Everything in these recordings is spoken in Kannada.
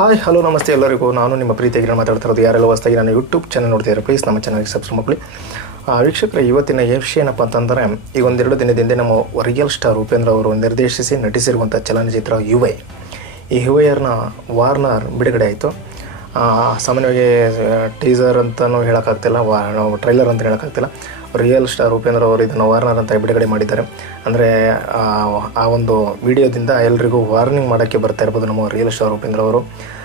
ಹಾಯ್ ಹಲೋ ನಮಸ್ತೆ ಎಲ್ಲರಿಗೂ. ನಾನು ನಿಮ್ಮ ಪ್ರೀತಿಯಾಗಿ ಮಾತಾಡ್ತಾ ಇರೋದು ಯಾರೆಲ್ಲ ಹೊಸ್ತಾಗಿ ನಾನು ಯೂಟ್ಯೂಬ್ ಚಾನಲ್ ನೋಡ್ತಿದ್ದಾರೆ ಪ್ಲೀಸ್ ನಮ್ಮ ಚಾನಲ್ಗೆ ಸಬ್ಸ್ಕ್ರೈಬ್ ಮಾಡ್ಕೊಳ್ಳಿ. ವೀಕ್ಷಕರ, ಇವತ್ತಿನ ವಿಷಯ ಏನಪ್ಪ ಅಂತಂದರೆ ಈಗ ಒಂದೆರಡು ದಿನದಿಂದ ನಮ್ಮ ರಿಯಲ್ ಸ್ಟಾರ್ ಉಪೇಂದ್ರ ಅವರು ನಿರ್ದೇಶಿಸಿ ನಟಿಸಿರುವಂಥ ಚಲನಚಿತ್ರ ಯುವೈ ಈ ಯುವೈಯರ್ನ ವಾರ್ನರ್ ಬಿಡುಗಡೆ ಆಯಿತು. ಸಾಮಾನ್ಯವಾಗಿ ಟೀಸರ್ ಅಂತಲೂ ಹೇಳೋಕ್ಕಾಗ್ತಿಲ್ಲ, ವಾ ಟ್ರೈಲರ್ ಅಂತ ಹೇಳೋಕ್ಕಾಗ್ತಿಲ್ಲ. ರಿಯಲ್ ಸ್ಟಾರ್ ಉಪೇಂದ್ರ ಅವರು ಇದನ್ನು ವಾರ್ನರ್ ಅಂತ ಬಿಡುಗಡೆ ಮಾಡಿದ್ದಾರೆ. ಅಂದರೆ, ಆ ಒಂದು ವಿಡಿಯೋದಿಂದ ಎಲ್ರಿಗೂ ವಾರ್ನಿಂಗ್ ಮಾಡೋಕ್ಕೆ ಬರ್ತಾ ಇರ್ಬೋದು ನಮ್ಮ ರಿಯಲ್ ಸ್ಟಾರ್ ಉಪೇಂದ್ರ ಅವರು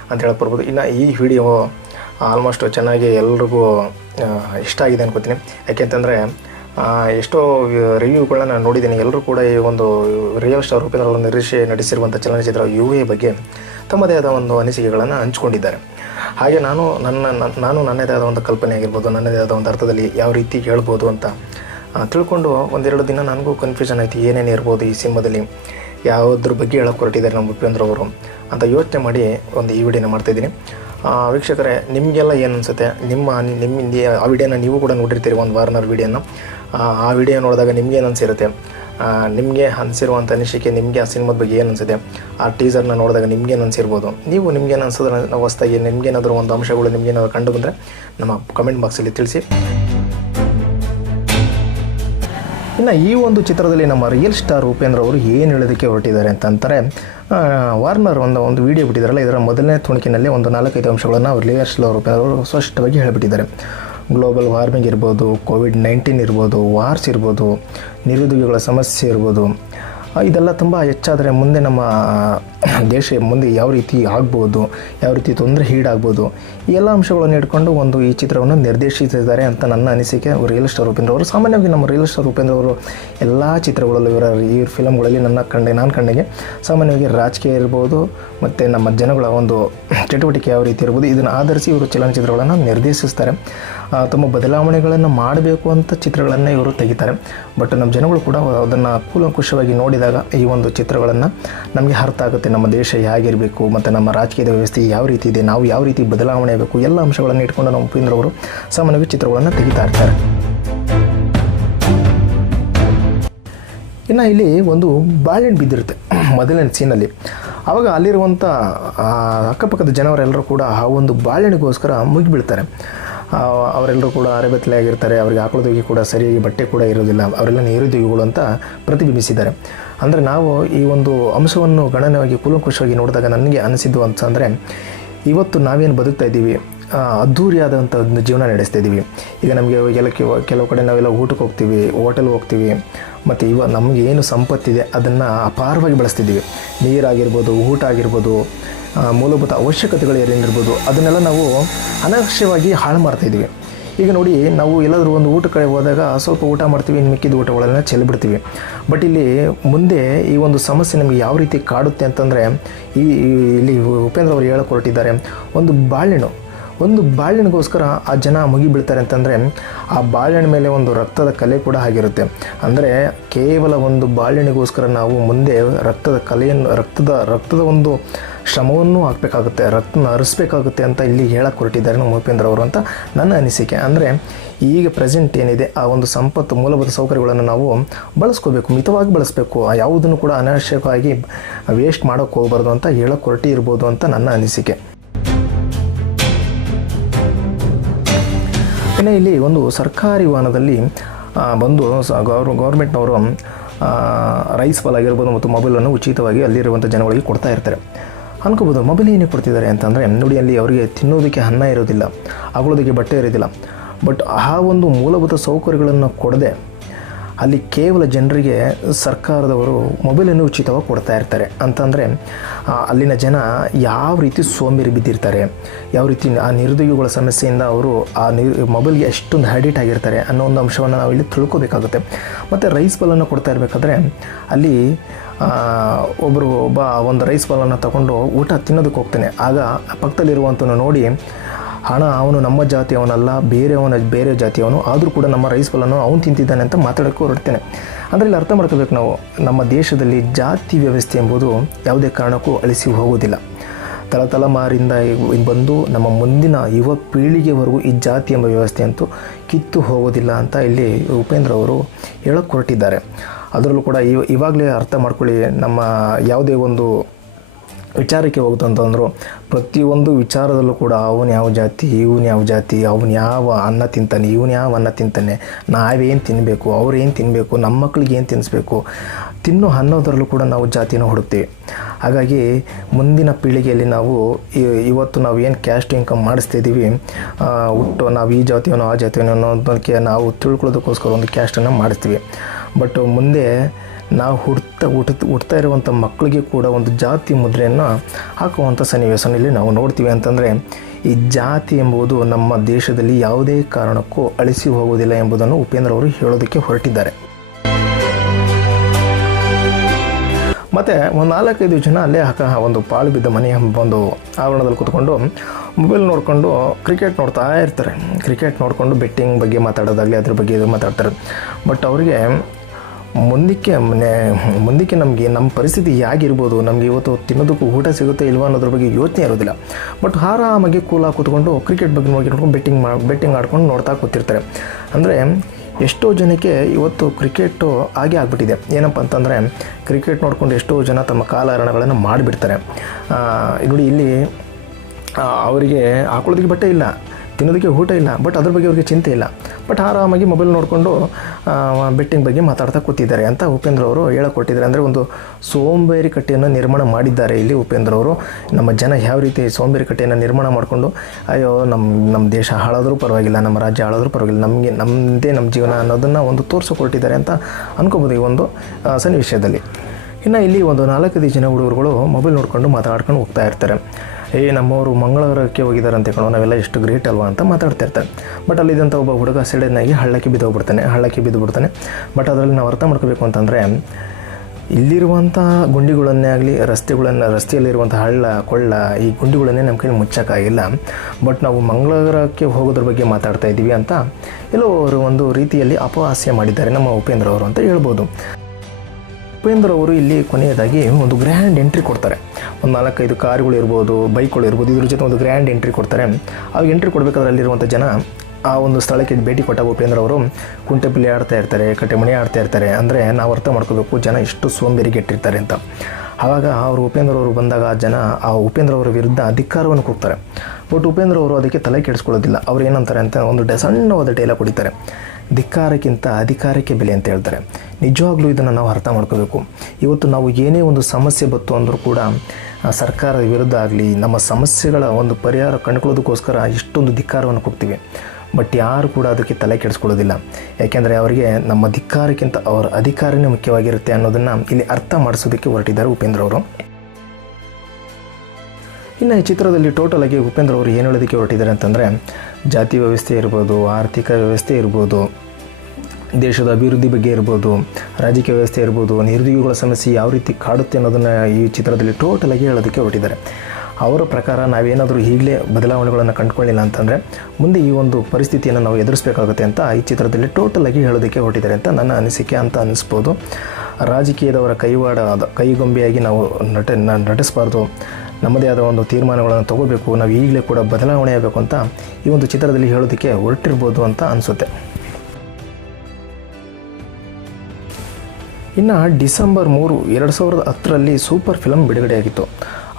ಅಂತ ಹೇಳಕ್ಕೆ ಬರ್ಬೋದು. ಇನ್ನು ಈ ವಿಡಿಯೋ ಆಲ್ಮೋಸ್ಟ್ ಚೆನ್ನಾಗಿ ಎಲ್ರಿಗೂ ಇಷ್ಟ ಆಗಿದೆ ಅನ್ಕೋತೀನಿ. ಯಾಕೆಂತಂದರೆ ಎಷ್ಟೋ ರಿವ್ಯೂಗಳನ್ನ ನಾನು ನೋಡಿದ್ದೀನಿ. ಎಲ್ಲರೂ ಕೂಡ ಈ ಒಂದು ರಿಯಲ್ ಸ್ಟಾರ್ ಉಪೇಂದ್ರ ನಿರ್ದೇಶಿ ನಡೆಸಿರುವಂಥ ಚಲನಚಿತ್ರ ಯು ಎ ಬಗ್ಗೆ ತಮ್ಮದೇ ಆದ ಒಂದು ಅನಿಸಿಕೆಗಳನ್ನು ಹಂಚಿಕೊಂಡಿದ್ದಾರೆ. ಹಾಗೆ ನಾನು ನನ್ನ ನನ್ನ- ನಾನು ನನ್ನದೇ ಆದ ಒಂದು ಕಲ್ಪನೆ ಆಗಿರ್ಬೋದು, ನನ್ನದೇ ಆದ ಒಂದು ಅರ್ಥದಲ್ಲಿ ಯಾವ ರೀತಿ ಹೇಳ್ಬೋದು ಅಂತ ತಿಳ್ಕೊಂಡು ಒಂದೆರಡು ದಿನ ನನಗೂ ಕನ್ಫ್ಯೂಷನ್ ಆಯಿತು. ಏನೇನು ಇರ್ಬೋದು ಈ ಸಿನಿಮಾದಲ್ಲಿ? ಯಾವುದ್ರ ಬಗ್ಗೆ ಹೇಳಕ್ಕೆ ಹೊರಟಿದ್ದಾರೆ ನಮ್ಮ ಉಪೇಂದ್ರ ಅವರು ಅಂತ ಯೋಚನೆ ಮಾಡಿ ಒಂದು ಈ ವಿಡಿಯೋನ ಮಾಡ್ತಾಯಿದ್ದೀನಿ ವೀಕ್ಷಕರೇ, ನಿಮಗೆಲ್ಲ ಏನು ಅನಿಸುತ್ತೆ ನಿಮ್ಮ ನಿಮ್ಮ ಆ ವಿಡಿಯೋನ ನೀವು ಕೂಡ ನೋಡಿರ್ತೀರಿ, ಒಂದು ವಾರ್ನರ್ ವಿಡಿಯೋನ. ಆ ವಿಡಿಯೋ ನೋಡಿದಾಗ ನಿಮ್ಗೇನು ಅನಿಸಿರುತ್ತೆ ನಿಮಗೆ ಅನಿಸಿರುವಂಥ ಅನಿಸಿಕೆ, ನಿಮಗೆ ಆ ಸಿನಿಮಾದ ಬಗ್ಗೆ ಏನು ಅನಿಸುತ್ತೆ ಆ ಟೀಸರ್ನ ನೋಡಿದಾಗ ನಿಮ್ಗೇನು ಅನಿಸಿರ್ಬೋದು ನೀವು ನಿಮ್ಗೇನು ಅನಿಸಿದ್ರೆ ಹೊಸ್ದಾಗಿ ನಿಮ್ಗೇನಾದರೂ ಒಂದು ಅಂಶಗಳು ನಿಮ್ಗೇನಾದ್ರು ಕಂಡು ಬಂದರೆ ನಮ್ಮ ಕಮೆಂಟ್ ಬಾಕ್ಸಲ್ಲಿ ತಿಳಿಸಿ. ಇನ್ನು ಈ ಒಂದು ಚಿತ್ರದಲ್ಲಿ ನಮ್ಮ ರಿಯಲ್ ಸ್ಟಾರ್ ಉಪೇಂದ್ರ ಅವರು ಏನು ಹೇಳೋದಕ್ಕೆ ಹೊರಟಿದ್ದಾರೆ ಅಂತಂತಾರೆ ವಾರ್ನರ್ ಒಂದು ಒಂದು ವಿಡಿಯೋ ಬಿಟ್ಟಿದ್ದಾರಲ್ಲ ಇದರ ಮೊದಲನೇ ತುಣುಕಿನಲ್ಲಿ ಒಂದು ನಾಲ್ಕೈದು ಅಂಶಗಳನ್ನು ರಿಯಲ್ ಸ್ಟಾರ್ ಉಪೇಂದ್ರ ಅವರು ಸ್ಪಷ್ಟವಾಗಿ ಹೇಳಿಬಿಟ್ಟಿದ್ದಾರೆ. ಗ್ಲೋಬಲ್ ವಾರ್ಮಿಂಗ್ ಇರ್ಬೋದು ಕೋವಿಡ್ ನೈನ್ಟೀನ್ ಇರ್ಬೋದು ವಾರ್ಸ್ ಇರ್ಬೋದು, ನಿರುದ್ಯೋಗಿಗಳ ಸಮಸ್ಯೆ ಇರ್ಬೋದು ಇದೆಲ್ಲ ತುಂಬ ಹೆಚ್ಚಾದರೆ ಮುಂದೆ ನಮ್ಮ, ದೇಶ ಮುಂದೆ ಯಾವ ರೀತಿ ಆಗ್ಬೋದು, ಯಾವ ರೀತಿ ತೊಂದರೆ ಈಡಾಗ್ಬೋದು, ಈ ಎಲ್ಲ ಅಂಶಗಳನ್ನು ಇಟ್ಕೊಂಡು ಒಂದು ಈ ಚಿತ್ರವನ್ನು ನಿರ್ದೇಶಿಸಿದ್ದಾರೆ ಅಂತ ನನ್ನ ಅನಿಸಿಕೆ. ರಿಯಲ್ ಸ್ಟಾರ್ ಉಪೇಂದ್ರ ಅವರು, ಸಾಮಾನ್ಯವಾಗಿ ನಮ್ಮ ರಿಯಲ್ ಸ್ಟಾರ್ ಉಪೇಂದ್ರ ಅವರು ಎಲ್ಲ ಚಿತ್ರಗಳಲ್ಲೂ, ಇವರ ಈ ಫಿಲಮ್ಗಳಲ್ಲಿ ನನ್ನ ಕಂಡೆ, ನಾನು ಕಂಡಿಗೆ ಸಾಮಾನ್ಯವಾಗಿ ರಾಜಕೀಯ ಇರ್ಬೋದು, ಮತ್ತು ನಮ್ಮ ಜನಗಳ ಒಂದು ಚಟುವಟಿಕೆ ಯಾವ ರೀತಿ ಇರ್ಬೋದು, ಇದನ್ನು ಆಧರಿಸಿ ಇವರು ಚಲನಚಿತ್ರಗಳನ್ನು ನಿರ್ದೇಶಿಸ್ತಾರೆ. ತಮ್ಮ ಬದಲಾವಣೆಗಳನ್ನು ಮಾಡಬೇಕು ಅಂತ ಚಿತ್ರಗಳನ್ನು ಇವರು ತೆಗಿತಾರೆ. ಬಟ್ ನಮ್ಮ ಜನಗಳು ಕೂಡ ಅದನ್ನು ಕೂಲಂಕುಷವಾಗಿ ನೋಡಿದಾಗ ಈ ಒಂದು ಚಿತ್ರಗಳನ್ನು ನಮಗೆ ಅರ್ಥ ಆಗುತ್ತೆ. ನಮ್ಮ ದೇಶ ಹೇಗಿರಬೇಕು ಮತ್ತು ನಮ್ಮ ರಾಜಕೀಯದ ವ್ಯವಸ್ಥೆ ಯಾವ ರೀತಿ ಇದೆ ನಾವು ಯಾವ ರೀತಿ ಬದಲಾವಣೆ ಆಗಬೇಕು ಎಲ್ಲ ಅಂಶಗಳನ್ನು ಇಟ್ಕೊಂಡು ನಮ್ಮ ಉಪೇಂದ್ರ ಅವರು ಸಾಮಾನ್ಯವಾಗಿ ಚಿತ್ರಗಳನ್ನು ತೆಗಿತಾ ಇರ್ತಾರೆ. ಇನ್ನು ಇಲ್ಲಿ ಒಂದು ಬಾಳೆಹಣ್ಣು ಬಿದ್ದಿರುತ್ತೆ ಮೊದಲನೇ ಸೀನಲ್ಲಿ. ಆವಾಗ ಅಲ್ಲಿರುವಂಥ ಅಕ್ಕಪಕ್ಕದ ಜನವರೆಲ್ಲರೂ ಕೂಡ ಆ ಒಂದು ಬಾಳೆಹಣ್ಣಿಗೋಸ್ಕರ ಮುಗಿಬೀಳ್ತಾರೆ ಆ, ಅವರೆಲ್ಲರೂ ಕೂಡ ಅರೆಬೆತ್ತಲೆ ಆಗಿರ್ತಾರೆ ಅವರಿಗೆ ಹಾಕೊಳ್ಳೋದಕ್ಕೆ ಕೂಡ ಸರಿಯಾಗಿ ಬಟ್ಟೆ ಕೂಡ ಇರೋದಿಲ್ಲ ಅವರೆಲ್ಲ ನಿರುದ್ಯೋಗಿಗಳು ಅಂತ ಪ್ರತಿಬಿಂಬಿಸಿದ್ದಾರೆ. ಅಂದರೆ ನಾವು ಈ ಒಂದು ಅಂಶವನ್ನು ಗಣನೀಯವಾಗಿ ಕೂಲಂಕುಷವಾಗಿ ನೋಡಿದಾಗ ನನಗೆ ಅನಿಸಿದ್ದು ಅಂತಂದರೆ ಇವತ್ತು ನಾವೇನು ಬದುಕ್ತಾ ಇದ್ದೀವಿ ಅದ್ಧೂರಿಯಾದಂಥ ಒಂದು ಜೀವನ ನಡೆಸ್ತಾ ಇದ್ದೀವಿ. ಈಗ ನಮಗೆ ಎಲ್ಲ ಕೆಲ- ಕೆಲವು ಕಡೆ ನಾವೆಲ್ಲ ಊಟಕ್ಕೆ ಹೋಗ್ತೀವಿ, ಹೋಟೆಲ್ಗೆ ಹೋಗ್ತೀವಿ, ಮತ್ತು ಇವ ನಮಗೆ ಏನು ಸಂಪತ್ತಿದೆ ಅದನ್ನು ಅಪಾರವಾಗಿ ಬಳಸ್ತಿದ್ದೀವಿ. ನೀರಾಗಿರ್ಬೋದು, ಊಟ ಆಗಿರ್ಬೋದು ಮೂಲಭೂತ ಅವಶ್ಯಕತೆಗಳು ಏನೇನಿರ್ಬೋದು ಅದನ್ನೆಲ್ಲ ನಾವು ಅನವಶ್ಯವಾಗಿ ಹಾಳು ಮಾಡ್ತಾಯಿದ್ದೀವಿ ಈಗ ನೋಡಿ, ನಾವು ಎಲ್ಲಾದರೂ ಒಂದು ಊಟ ಕಡೆ ಹೋದಾಗ ಸ್ವಲ್ಪ ಊಟ ಮಾಡ್ತೀವಿ, ಇನ್ನು ಮಿಕ್ಕಿದ ಊಟಗಳನ್ನ ಚೆಲ್ಬಿಡ್ತೀವಿ. ಬಟ್ ಇಲ್ಲಿ ಮುಂದೆ ಈ ಒಂದು ಸಮಸ್ಯೆ ನಮಗೆ ಯಾವ ರೀತಿ ಕಾಡುತ್ತೆ ಅಂತಂದರೆ, ಈ ಇಲ್ಲಿ ಉಪೇಂದ್ರ ಅವರು ಹೇಳಿಕೊರಟಿದ್ದಾರೆ ಒಂದು ಬಾಳೆಹಣ್ಣು. ಒಂದು ಬಾಳೆಹಣ್ಣಿಗೋಸ್ಕರ ಆ ಜನ ಮುಗಿಬೀಳ್ತಾರೆ ಅಂತಂದರೆ, ಆ ಬಾಳೆಹಣ್ಣು ಮೇಲೆ ಒಂದು ರಕ್ತದ ಕಲೆ ಕೂಡ ಆಗಿರುತ್ತೆ. ಅಂದರೆ ಕೇವಲ ಒಂದು ಬಾಳೆಹಣ್ಣಿಗೋಸ್ಕರ ನಾವು ಮುಂದೆ ರಕ್ತದ ಕಲೆಯನ್ನು, ರಕ್ತದ ರಕ್ತದ ಒಂದು ಶ್ರಮವನ್ನು ಹಾಕಬೇಕಾಗುತ್ತೆ ರತ್ನ ಹರಿಸ್ಬೇಕಾಗುತ್ತೆ ಅಂತ ಇಲ್ಲಿ ಹೇಳಕ್ಕೆ ಹೊರಟಿದ್ದಾರೆ ನಮ್ಮ ಉಪೇಂದ್ರ ಅವರು ಅಂತ ನನ್ನ ಅನಿಸಿಕೆ. ಅಂದರೆ ಈಗ ಪ್ರೆಸೆಂಟ್ ಏನಿದೆ, ಆ ಒಂದು ಸಂಪತ್ತು, ಮೂಲಭೂತ ಸೌಕರ್ಯಗಳನ್ನು ನಾವು ಬಳಸ್ಕೋಬೇಕು, ಮಿತವಾಗಿ ಬಳಸಬೇಕು. ಯಾವುದನ್ನು ಕೂಡ ಅನಾವಶ್ಯಕವಾಗಿ ವೇಸ್ಟ್ ಮಾಡೋಕ್ಕೆ ಹೋಗಬಾರ್ದು ಅಂತ ಹೇಳಕ್ಕೆ ಹೊರಟಿ ಇರ್ಬೋದು ಅಂತ ನನ್ನ ಅನಿಸಿಕೆ. ಇನ್ನು ಇಲ್ಲಿ ಒಂದು ಸರ್ಕಾರಿ ವಾಹನದಲ್ಲಿ ಬಂದು ಗೌರ್, ಗೌರ್ಮೆಂಟ್ನವರು ರೈಸ್ ಬಾಲ್ ಆಗಿರ್ಬೋದು ಮತ್ತು ಮೊಬೈಲನ್ನು ಉಚಿತವಾಗಿ ಅಲ್ಲಿರುವಂಥ ಜನಗಳಿಗೆ ಕೊಡ್ತಾ ಇರ್ತಾರೆ. ಅನ್ಕೋಬೋದು ಮೊಬೈಲ್ ಏನಕ್ಕೆ ಕೊಡ್ತಿದ್ದಾರೆ ಅಂತಂದರೆ ನೋಡಿ ಅಲ್ಲಿ ಅವರಿಗೆ ತಿನ್ನೋದಕ್ಕೆ ಅನ್ನ ಇರೋದಿಲ್ಲ ಅಗಳೋದಕ್ಕೆ ಬಟ್ಟೆ ಇರೋದಿಲ್ಲ. ಬಟ್ ಆ ಒಂದು ಮೂಲಭೂತ ಸೌಕರ್ಯಗಳನ್ನು ಕೊಡದೆ ಅಲ್ಲಿ ಕೇವಲ ಜನರಿಗೆ ಸರ್ಕಾರದವರು ಮೊಬೈಲನ್ನು ಉಚಿತವಾಗಿ ಕೊಡ್ತಾ ಇರ್ತಾರೆ. ಅಂತಂದರೆ ಅಲ್ಲಿನ ಜನ ಯಾವ ರೀತಿ ಸೋಂಬೇರಿ ಬಿದ್ದಿರ್ತಾರೆ, ಯಾವ ರೀತಿ ಆ ನಿರುದ್ಯೋಗಿಗಳ ಸಮಸ್ಯೆಯಿಂದ ಅವರು ಆ ನಿರ್, ಮೊಬೈಲ್ಗೆ ಎಷ್ಟೊಂದು ಹ್ಯಾಡಿಟ್ ಆಗಿರ್ತಾರೆ ಅನ್ನೋ ಒಂದು ಅಂಶವನ್ನು ನಾವು ಇಲ್ಲಿ ತಿಳ್ಕೊಬೇಕಾಗುತ್ತೆ. ಮತ್ತು ರೈಸ್ ಬಲನ್ನು ಕೊಡ್ತಾ ಇರಬೇಕಾದ್ರೆ ಅಲ್ಲಿ ಒಬ್ಬರು ಒಬ್ಬ ಒಂದು ರೈಸ್ ಬಾಲನ್ನು ತಗೊಂಡು ಊಟ ತಿನ್ನೋದಕ್ಕೆ ಹೋಗ್ತಾನೆ. ಆಗ ಪಕ್ಕದಲ್ಲಿರುವಂಥನ್ನು ನೋಡಿ, ಹಣ ಅವನು ನಮ್ಮ ಜಾತಿಯವನಲ್ಲ ಬೇರೆಯವನ ಬೇರೆ ಜಾತಿಯವನು ಆದರೂ ಕೂಡ ನಮ್ಮ ರೈಸ್ ಬಾಲನ್ನು ಅವನು ತಿಂತಿದ್ದಾನೆ ಅಂತ ಮಾತಾಡೋಕ್ಕೆ ಹೊರಡ್ತೇನೆ. ಅಂದರೆ ಇಲ್ಲಿ ಅರ್ಥ ಮಾಡ್ಕೋಬೇಕು ನಾವು, ನಮ್ಮ ದೇಶದಲ್ಲಿ ಜಾತಿ ವ್ಯವಸ್ಥೆ ಎಂಬುದು ಯಾವುದೇ ಕಾರಣಕ್ಕೂ ಅಳಿಸಿ ಹೋಗೋದಿಲ್ಲ ತಲತಲಮಾರಿಂದ ಬಂದು ನಮ್ಮ ಮುಂದಿನ ಯುವ ಪೀಳಿಗೆವರೆಗೂ ಈ ಜಾತಿ ಎಂಬ ವ್ಯವಸ್ಥೆ ಅಂತೂ ಕಿತ್ತು ಹೋಗೋದಿಲ್ಲ ಅಂತ ಇಲ್ಲಿ ಉಪೇಂದ್ರ ಅವರು ಹೇಳಕ್ಕೆ ಹೊರಟಿದ್ದಾರೆ. ಅದರಲ್ಲೂ ಕೂಡ ಇವ ಇವಾಗಲೇ ಅರ್ಥ ಮಾಡ್ಕೊಳ್ಳಿ ನಮ್ಮ ಯಾವುದೇ ಒಂದು ವಿಚಾರಕ್ಕೆ ಹೋಗುತ್ತಂತಂದರು ಪ್ರತಿಯೊಂದು ವಿಚಾರದಲ್ಲೂ ಕೂಡ ಅವನು ಯಾವ ಜಾತಿ ಇವನು ಯಾವ ಜಾತಿ ಅವನು ಯಾವ ಅನ್ನ ತಿಂತಾನೆ ಇವನು ಯಾವ ಅನ್ನ ತಿಂತಾನೆ ನಾವೇನು ತಿನ್ನಬೇಕು ಅವ್ರು ಏನು ತಿನ್ನಬೇಕು ನಮ್ಮ ಮಕ್ಳಿಗೆ ಏನು ತಿನ್ನಿಸ್ಬೇಕು ತಿನ್ನು ಅನ್ನೋದರಲ್ಲೂ ಕೂಡ ನಾವು ಜಾತಿನ ಹುಡುಕ್ತೀವಿ. ಹಾಗಾಗಿ ಮುಂದಿನ ಪೀಳಿಗೆಯಲ್ಲಿ ನಾವು ಇವತ್ತು ನಾವು ಏನು ಕ್ಯಾಸ್ಟ್ ಇನ್ಕಮ್ ಮಾಡಿಸ್ತಾ ಇದ್ದೀವಿ ಆ, ಹುಟ್ಟು ನಾವು ಈ ಜಾತಿಯವನೋ ಆ ಜಾತಿಯವನೋ ಅನ್ನೋದಕ್ಕೆ ನಾವು ತಿಳ್ಕೊಳ್ಳೋದಕ್ಕೋಸ್ಕರ ಒಂದು ಕ್ಯಾಸ್ಟನ್ನು ಮಾಡಿಸ್ತೀವಿ. ಬಟ್ ಮುಂದೆ ನಾವು ಹುಡ್ತಾ ಹುಟ್ಟ ಹುಡ್ತಾ ಇರುವಂಥ ಮಕ್ಕಳಿಗೆ ಕೂಡ ಒಂದು ಜಾತಿ ಮುದ್ರೆಯನ್ನು ಹಾಕುವಂಥ ಸನ್ನಿವೇಶನ ಇಲ್ಲಿ ನಾವು ನೋಡ್ತೀವಿ ಅಂತಂದರೆ, ಈ ಜಾತಿ ಎಂಬುದು ನಮ್ಮ ದೇಶದಲ್ಲಿ ಯಾವುದೇ ಕಾರಣಕ್ಕೂ ಅಳಿಸಿ ಹೋಗುವುದಿಲ್ಲ ಎಂಬುದನ್ನು ಉಪೇಂದ್ರ ಅವರು ಹೇಳೋದಕ್ಕೆ ಹೊರಟಿದ್ದಾರೆ. ಮತ್ತು ಒಂದು ನಾಲ್ಕೈದು ಜನ ಅಲ್ಲೇ ಹಾಕ ಒಂದು ಪಾಳು ಬಿದ್ದ ಮನೆಯ ಒಂದು ಆವರಣದಲ್ಲಿ ಕೂತ್ಕೊಂಡು ಮೊಬೈಲ್ ನೋಡಿಕೊಂಡು ಕ್ರಿಕೆಟ್ ನೋಡ್ತಾ ಇರ್ತಾರೆ. ಕ್ರಿಕೆಟ್ ನೋಡಿಕೊಂಡು ಬೆಟ್ಟಿಂಗ್ ಬಗ್ಗೆ ಮಾತಾಡೋದಾಗಲಿ, ಅದ್ರ ಬಗ್ಗೆ ಇದು ಮಾತಾಡ್ತಾರೆ. ಬಟ್ ಅವರಿಗೆ ಮುಂದಕ್ಕೆ ಮುಂದಕ್ಕೆ ನಮಗೆ ನಮ್ಮ ಪರಿಸ್ಥಿತಿ ಹೇಗಿರ್ಬೋದು, ನಮಗೆ ಇವತ್ತು ತಿನ್ನೋದಕ್ಕೂ ಊಟ ಸಿಗುತ್ತೆ ಇಲ್ವಾ ಅನ್ನೋದ್ರ ಬಗ್ಗೆ ಯೋಚನೆ ಇರೋದಿಲ್ಲ. ಬಟ್ ಆರಾಮಾಗಿ ಕೂಲಾಗಿ ಕೂತ್ಕೊಂಡು ಕ್ರಿಕೆಟ್ ಬಗ್ಗೆ ನೋಡಿ ನೋಡ್ಕೊಂಡು ಬೆಟ್ಟಿಂಗ್ ಮಾಡಿ ಬೆಟ್ಟಿಂಗ್ ಆಡ್ಕೊಂಡು ನೋಡ್ತಾ ಕೂತಿರ್ತಾರೆ. ಅಂದರೆ ಎಷ್ಟೋ ಜನಕ್ಕೆ ಇವತ್ತು ಕ್ರಿಕೆಟು ಹಾಗೆ ಆಗಿಬಿಟ್ಟಿದೆ. ಏನಪ್ಪ ಅಂತಂದರೆ ಕ್ರಿಕೆಟ್ ನೋಡಿಕೊಂಡು ಎಷ್ಟೋ ಜನ ತಮ್ಮ ಕಾಲಹರಣಗಳನ್ನು ಮಾಡಿಬಿಡ್ತಾರೆ. ನೋಡಿ ಇಲ್ಲಿ ಅವರಿಗೆ ಹಾಕೊಳ್ಳೋದಕ್ಕೆ ಬಟ್ಟೆ ಇಲ್ಲ. ತಿನ್ನೋದಕ್ಕೆ ಊಟ ಇಲ್ಲ ಬಟ್ ಅದ್ರ ಬಗ್ಗೆ ಅವ್ರಿಗೆ ಚಿಂತೆ ಇಲ್ಲ. ಬಟ್ ಆರಾಮಾಗಿ ಮೊಬೈಲ್ ನೋಡಿಕೊಂಡು ಬೆಟ್ಟಿಂಗ್ ಬಗ್ಗೆ ಮಾತಾಡ್ತಾ ಕೂತಿದ್ದಾರೆ ಅಂತ ಉಪೇಂದ್ರ ಅವರು ಹೇಳಿಕೊಟ್ಟಿದ್ದಾರೆ. ಅಂದರೆ ಒಂದು ಸೋಂಬೇರಿ ಕಟ್ಟೆಯನ್ನು ನಿರ್ಮಾಣ ಮಾಡಿದ್ದಾರೆ ಇಲ್ಲಿ ಉಪೇಂದ್ರ ಅವರು. ನಮ್ಮ ಜನ ಯಾವ ರೀತಿ ಸೋಂಬೇರಿ ಕಟ್ಟೆಯನ್ನು ನಿರ್ಮಾಣ ಮಾಡಿಕೊಂಡು, ಅಯ್ಯೋ ನಮ್ಮ ನಮ್ಮ ದೇಶ ಹಾಳಾದರೂ ಪರವಾಗಿಲ್ಲ, ನಮ್ಮ ರಾಜ್ಯ ಹಾಳಾದರೂ ಪರವಾಗಿಲ್ಲ, ನಮಗೆ ನಮ್ಮದೇ ನಮ್ಮ ಜೀವನ ಅನ್ನೋದನ್ನು ಒಂದು ತೋರಿಸಿಕೊಟ್ಟಿದ್ದಾರೆ ಅಂತ ಅನ್ಕೋಬೋದು ಈ ಒಂದು ಸನ್ನಿವೇಶದಲ್ಲಿ. ಇನ್ನು ಇಲ್ಲಿ ಒಂದು ನಾಲ್ಕೈದು ಜನ ಹುಡುಗರುಗಳು ಮೊಬೈಲ್ ನೋಡ್ಕೊಂಡು ಮಾತಾಡ್ಕೊಂಡು ಹೋಗ್ತಾ ಇರ್ತಾರೆ. ಏ ನಮ್ಮವರು ಮಂಗಳವಾರಕ್ಕೆ ಹೋಗಿದ್ದಾರೆ ಅಂತ ಕಣೋ, ನಾವೆಲ್ಲ ಎಷ್ಟು ಗ್ರೇಟ್ ಅಲ್ವಾ ಅಂತ ಮಾತಾಡ್ತಾ ಇರ್ತಾರೆ. ಬಟ್ ಅಲ್ಲಿದ್ದಂಥ ಒಬ್ಬ ಹುಡುಗ ಸೈಡನ್ನಾಗಿ ಹಳ್ಳಕ್ಕೆ ಬಿದ್ದೋಗ್ಬಿಡ್ತಾನೆ, ಹಳ್ಳಕ್ಕೆ ಬಿದ್ದು ಬಿಡ್ತಾನೆ ಬಟ್ ಅದರಲ್ಲಿ ನಾವು ಅರ್ಥ ಮಾಡ್ಕೋಬೇಕು ಅಂತಂದರೆ ಇಲ್ಲಿರುವಂಥ ಗುಂಡಿಗಳನ್ನೇ ಆಗಲಿ, ರಸ್ತೆಗಳನ್ನು ರಸ್ತೆಯಲ್ಲಿರುವಂಥ ಹಳ್ಳ, ಕೊಳ್ಳ, ಈ ಗುಂಡಿಗಳನ್ನೇ ನಮ್ಮ ಕೈಲಿ ಮುಚ್ಚೋಕ್ಕಾಗಿಲ್ಲ. ಬಟ್ ನಾವು ಮಂಗಳವಾರಕ್ಕೆ ಹೋಗೋದ್ರ ಬಗ್ಗೆ ಮಾತಾಡ್ತಾ ಇದ್ದೀವಿ ಅಂತ ಎಲ್ಲೋ ಅವರು ಒಂದು ರೀತಿಯಲ್ಲಿ ಅಪಹಾಸ್ಯ ಮಾಡಿದ್ದಾರೆ ನಮ್ಮ ಉಪೇಂದ್ರ ಅವರು ಅಂತ ಹೇಳ್ಬೋದು. ಉಪೇಂದ್ರ ಅವರು ಇಲ್ಲಿ ಕೊನೆಯದಾಗಿ ಒಂದು ಗ್ರ್ಯಾಂಡ್ ಎಂಟ್ರಿ ಕೊಡ್ತಾರೆ. ಒಂದು ನಾಲ್ಕೈದು ಕಾರುಗಳು ಇರ್ಬೋದು, ಬೈಕ್ಗಳು ಇರ್ಬೋದು, ಇದ್ರ ಜೊತೆ ಒಂದು ಗ್ರ್ಯಾಂಡ್ ಎಂಟ್ರಿ ಕೊಡ್ತಾರೆ. ಆವಾಗ ಎಂಟ್ರಿ ಕೊಡಬೇಕಾದ್ರೆ ಅಲ್ಲಿರುವಂಥ ಜನ ಆ ಒಂದು ಸ್ಥಳಕ್ಕೆ ಭೇಟಿ ಕೊಟ್ಟಾಗ ಉಪೇಂದ್ರ ಅವರು ಕುಂಟೆಪಿಲ್ಲಿ ಆಡ್ತಾ ಇರ್ತಾರೆ ಕಟ್ಟೆಮಣಿ ಆಡ್ತಾ ಇರ್ತಾರೆ. ಅಂದರೆ ನಾವು ಅರ್ಥ ಮಾಡ್ಕೋಬೇಕು, ಜನ ಎಷ್ಟು ಸೋಂಬೇರಿಗೆಟ್ಟಿರ್ತಾರೆ ಅಂತ. ಆವಾಗ ಅವರು ಉಪೇಂದ್ರ ಅವರು ಬಂದಾಗ ಆ ಜನ, ಆ ಉಪೇಂದ್ರ ಅವರ ವಿರುದ್ಧ ಅಧಿಕಾರವನ್ನು ಕೊಡ್ತಾರೆ ಬಟ್ ಉಪೇಂದ್ರ ಅವರು ಅದಕ್ಕೆ ತಲೆ ಕೆಡಿಸ್ಕೊಳ್ಳೋದಿಲ್ಲ. ಅವ್ರು ಏನಂತಾರೆ ಅಂತ ಒಂದು ಸಣ್ಣವಾದ ಡೈಲಾಗ್ ಹೊಡಿತಾರೆ ಧಿಕ್ಕಾರಕ್ಕಿಂತ ಅಧಿಕಾರಕ್ಕೆ ಬೆಲೆ ಅಂತ ಹೇಳ್ತಾರೆ. ನಿಜವಾಗ್ಲೂ ಇದನ್ನು ನಾವು ಅರ್ಥ ಮಾಡ್ಕೋಬೇಕು. ಇವತ್ತು ನಾವು ಏನೇ ಒಂದು ಸಮಸ್ಯೆ ಬತ್ತು ಅಂದರೂ ಕೂಡ ಸರ್ಕಾರದ ವಿರುದ್ಧ ಆಗಲಿ, ನಮ್ಮ ಸಮಸ್ಯೆಗಳ ಒಂದು ಪರಿಹಾರ ಕಂಡುಕೊಳ್ಳೋದಕ್ಕೋಸ್ಕರ ಇಷ್ಟೊಂದು ಧಿಕ್ಕಾರವನ್ನು ಕೊಡ್ತೀವಿ. ಬಟ್ ಯಾರು ಕೂಡ ಅದಕ್ಕೆ ತಲೆ ಕೆಡಿಸ್ಕೊಳ್ಳೋದಿಲ್ಲ. ಯಾಕೆಂದರೆ ಅವರಿಗೆ ನಮ್ಮ ಧಿಕ್ಕಾರಕ್ಕಿಂತ ಅವರ ಅಧಿಕಾರನೇ ಮುಖ್ಯವಾಗಿರುತ್ತೆ ಅನ್ನೋದನ್ನು ಇಲ್ಲಿ ಅರ್ಥ ಮಾಡಿಸೋದಕ್ಕೆ ಹೊರಟಿದ್ದಾರೆ ಉಪೇಂದ್ರ ಅವರು. ಇನ್ನು ಈ ಚಿತ್ರದಲ್ಲಿ ಟೋಟಲ್ ಆಗಿ ಉಪೇಂದ್ರ ಅವರು ಏನು ಹೇಳೋದಕ್ಕೆ ಹೊರಟಿದ್ದಾರೆ ಅಂತಂದರೆ, ಜಾತಿ ವ್ಯವಸ್ಥೆ ಇರ್ಬೋದು, ಆರ್ಥಿಕ ವ್ಯವಸ್ಥೆ ಇರ್ಬೋದು, ದೇಶದ ಅಭಿವೃದ್ಧಿ ಬಗ್ಗೆ ಇರ್ಬೋದು, ರಾಜಕೀಯ ವ್ಯವಸ್ಥೆ ಇರ್ಬೋದು, ನಿರುದ್ಯೋಗಿಗಳ ಸಮಸ್ಯೆ ಯಾವ ರೀತಿ ಕಾಡುತ್ತೆ ಅನ್ನೋದನ್ನು ಈ ಚಿತ್ರದಲ್ಲಿ ಟೋಟಲ್ ಆಗಿ ಹೇಳೋದಕ್ಕೆ ಹೊರಟಿದ್ದಾರೆ. ಅವರ ಪ್ರಕಾರ ನಾವೇನಾದರೂ ಈಗಲೇ ಬದಲಾವಣೆಗಳನ್ನು ಕಂಡುಕೊಳ್ಳಿಲ್ಲ ಅಂತಂದರೆ, ಮುಂದೆ ಈ ಒಂದು ಪರಿಸ್ಥಿತಿಯನ್ನು ನಾವು ಎದುರಿಸಬೇಕಾಗುತ್ತೆ ಅಂತ ಈ ಚಿತ್ರದಲ್ಲಿ ಟೋಟಲ್ ಆಗಿ ಹೇಳೋದಕ್ಕೆ ಹೊರಟಿದ್ದಾರೆ ಅಂತ ನನ್ನ ಅನಿಸಿಕೆ ಅಂತ ಅನಿಸ್ಬೋದು. ರಾಜಕೀಯದವರ ಕೈವಾಡ, ಕೈಗೊಂಬೆಯಾಗಿ ನಾವು ನಟ ನಟಿಸಬಾರ್ದು. ನಮ್ಮದೇ ಆದ ಒಂದು ತೀರ್ಮಾನಗಳನ್ನು ತಗೋಬೇಕು, ನಾವು ಈಗಲೇ ಕೂಡ ಬದಲಾವಣೆ ಆಗಬೇಕು ಅಂತ ಈ ಒಂದು ಚಿತ್ರದಲ್ಲಿ ಹೇಳೋದಕ್ಕೆ ಹೊರಟಿರ್ಬೋದು ಅಂತ ಅನಿಸುತ್ತೆ. ಇನ್ನು ಡಿಸೆಂಬರ್ ಮೂರು, ಎರಡು ಸಾವಿರದ ಹತ್ತರಲ್ಲಿ ಸೂಪರ್ ಫಿಲಮ್ ಬಿಡುಗಡೆಯಾಗಿತ್ತು.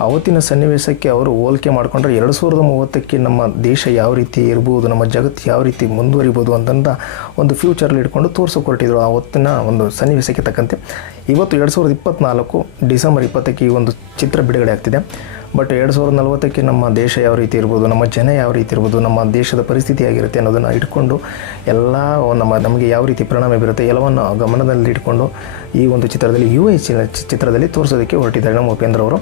ಅವತ್ತಿನ ಸನ್ನಿವೇಶಕ್ಕೆ ಅವರು ಹೋಲಿಕೆ ಮಾಡಿಕೊಂಡ್ರೆ ಎರಡು ಸಾವಿರದ ಮೂವತ್ತಕ್ಕೆ ನಮ್ಮ ದೇಶ ಯಾವ ರೀತಿ ಇರ್ಬೋದು, ನಮ್ಮ ಜಗತ್ತು ಯಾವ ರೀತಿ ಮುಂದುವರಿಬೋದು ಅಂತಂದ ಒಂದು ಫ್ಯೂಚರಲ್ಲಿ ಇಟ್ಕೊಂಡು ತೋರಿಸಿಕೊಟ್ಟಿದ್ರು ಹೊರಟಿದ್ರು ಆವತ್ತಿನ ಒಂದು ಸನ್ನಿವೇಶಕ್ಕೆ ತಕ್ಕಂತೆ. ಇವತ್ತು ಎರಡು ಸಾವಿರದ ಇಪ್ಪತ್ತ್ನಾಲ್ಕು ಡಿಸೆಂಬರ್ ಇಪ್ಪತ್ತಕ್ಕೆ ಈ ಒಂದು ಚಿತ್ರ ಬಿಡುಗಡೆ ಆಗ್ತಿದೆ. ಬಟ್ ಎರಡು ಸಾವಿರದ ನಲವತ್ತಕ್ಕೆ ನಮ್ಮ ದೇಶ ಯಾವ ರೀತಿ ಇರ್ಬೋದು, ನಮ್ಮ ಜನ ಯಾವ ರೀತಿ ಇರ್ಬೋದು, ನಮ್ಮ ದೇಶದ ಪರಿಸ್ಥಿತಿ ಆಗಿರುತ್ತೆ ಅನ್ನೋದನ್ನು ಇಟ್ಕೊಂಡು ಎಲ್ಲ ನಮ್ಮ, ನಮಗೆ ಯಾವ ರೀತಿ ಪರಿಣಾಮ ಬೀರುತ್ತೆ ಎಲ್ಲವನ್ನು ಗಮನದಲ್ಲಿ ಇಟ್ಕೊಂಡು ಈ ಒಂದು ಚಿತ್ರದಲ್ಲಿ ಯು ಎಸ್ ಚಿತ್ರದಲ್ಲಿ ತೋರಿಸೋದಕ್ಕೆ ಹೊರಟಿದ್ದಾರೆ ನಮ್ಮ ಉಪೇಂದ್ರ ಅವರು.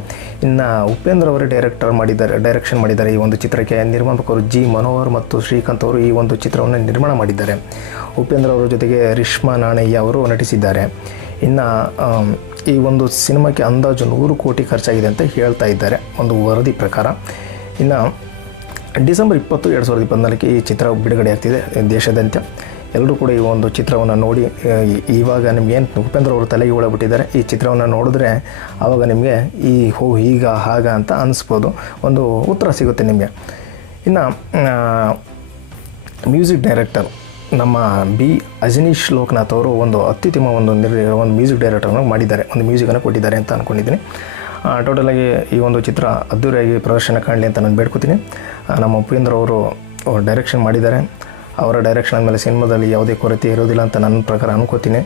ಇನ್ನು ಉಪೇಂದ್ರ ಅವರೇ ಡೈರೆಕ್ಟರ್ ಮಾಡಿದ್ದಾರೆ ಡೈರೆಕ್ಷನ್ ಮಾಡಿದ್ದಾರೆ ಈ ಒಂದು ಚಿತ್ರಕ್ಕೆ. ನಿರ್ಮಾಪಕರು ಜಿ ಮನೋಹರ್ ಮತ್ತು ಶ್ರೀಕಾಂತ್ ಅವರು ಈ ಒಂದು ಚಿತ್ರವನ್ನು ನಿರ್ಮಾಣ ಮಾಡಿದ್ದಾರೆ. ಉಪೇಂದ್ರ ಅವರ ಜೊತೆಗೆ ರಿಷ್ಮಾ ನಾಣಯ್ಯ ಅವರು ನಟಿಸಿದ್ದಾರೆ. ಇನ್ನು ಈ ಒಂದು ಸಿನಿಮಾಕ್ಕೆ ಅಂದಾಜು ನೂರು ಕೋಟಿ ಖರ್ಚಾಗಿದೆ ಅಂತ ಹೇಳ್ತಾ ಇದ್ದಾರೆ. ಒಂದು ವರದಿ ಪ್ರಕಾರ ಇನ್ನು ಡಿಸೆಂಬರ್ ಇಪ್ಪತ್ತು ಎರಡು ಸಾವಿರದ ಇಪ್ಪತ್ನಾಲ್ಕು ಈ ಚಿತ್ರ ಬಿಡುಗಡೆ ಆಗ್ತಿದೆ ದೇಶಾದ್ಯಂತ ಎಲ್ಲರೂ ಕೂಡ ಈ ಒಂದು ಚಿತ್ರವನ್ನು ನೋಡಿ ಇವಾಗ ನಿಮಗೇನು ಉಪೇಂದ್ರ ಅವರು ತಲೆಗೆ ಒಳಬಿಟ್ಟಿದ್ದಾರೆ ಈ ಚಿತ್ರವನ್ನು ನೋಡಿದ್ರೆ ಆವಾಗ ನಿಮಗೆ ಈ ಹೋ ಈಗ ಹಾಗ ಅಂತ ಅನಿಸ್ಬೋದು. ಒಂದು ಉತ್ತರ ಸಿಗುತ್ತೆ ನಿಮಗೆ. ಇನ್ನು ಮ್ಯೂಸಿಕ್ ಡೈರೆಕ್ಟರ್ ನಮ್ಮ ಬಿ ಅಜನೀಶ್ ಲೋಕನಾಥ್ ಅವರು ಒಂದು ಅತ್ಯುತ್ತಮ ಒಂದು ನಿರ್ ಒಂದು ಮ್ಯೂಸಿಕ್ ಡೈರೆಕ್ಟರ್ನ ಮಾಡಿದ್ದಾರೆ, ಒಂದು ಮ್ಯೂಸಿಕನ್ನು ಕೊಟ್ಟಿದ್ದಾರೆ ಅಂತ ಅಂದ್ಕೊಂಡಿದ್ದೀನಿ ಟೋಟಲಾಗಿ ಈ ಒಂದು ಚಿತ್ರ ಅದ್ದೂರಿಯಾಗಿ ಪ್ರದರ್ಶನ ಕಾಣಲಿ ಅಂತ ನಾನು ಬೇಡ್ಕೊತೀನಿ. ನಮ್ಮ ಉಪೇಂದ್ರ ಅವರು ಡೈರೆಕ್ಷನ್ ಮಾಡಿದ್ದಾರೆ. ಅವರ ಡೈರೆಕ್ಷನ್ ಆದಮೇಲೆ ಸಿನಿಮಾದಲ್ಲಿ ಯಾವುದೇ ಕೊರತೆ ಇರೋದಿಲ್ಲ ಅಂತ ನನ್ನ ಪ್ರಕಾರ ಅನ್ಕೋತೀನಿ.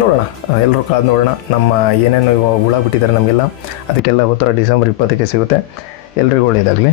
ನೋಡೋಣ ಎಲ್ಲರೂ ಕಾದು ನೋಡೋಣ. ನಮ್ಮ ಏನೇನು ಹುಳ ಬಿಟ್ಟಿದ್ದಾರೆ ನಮಗೆಲ್ಲ. ಅದಕ್ಕೆಲ್ಲ ಉತ್ತರ ಡಿಸೆಂಬರ್ ಇಪ್ಪತ್ತಕ್ಕೆ ಸಿಗುತ್ತೆ. ಎಲ್ರಿಗೂ ಒಳ್ಳೆಯದಾಗಲಿ.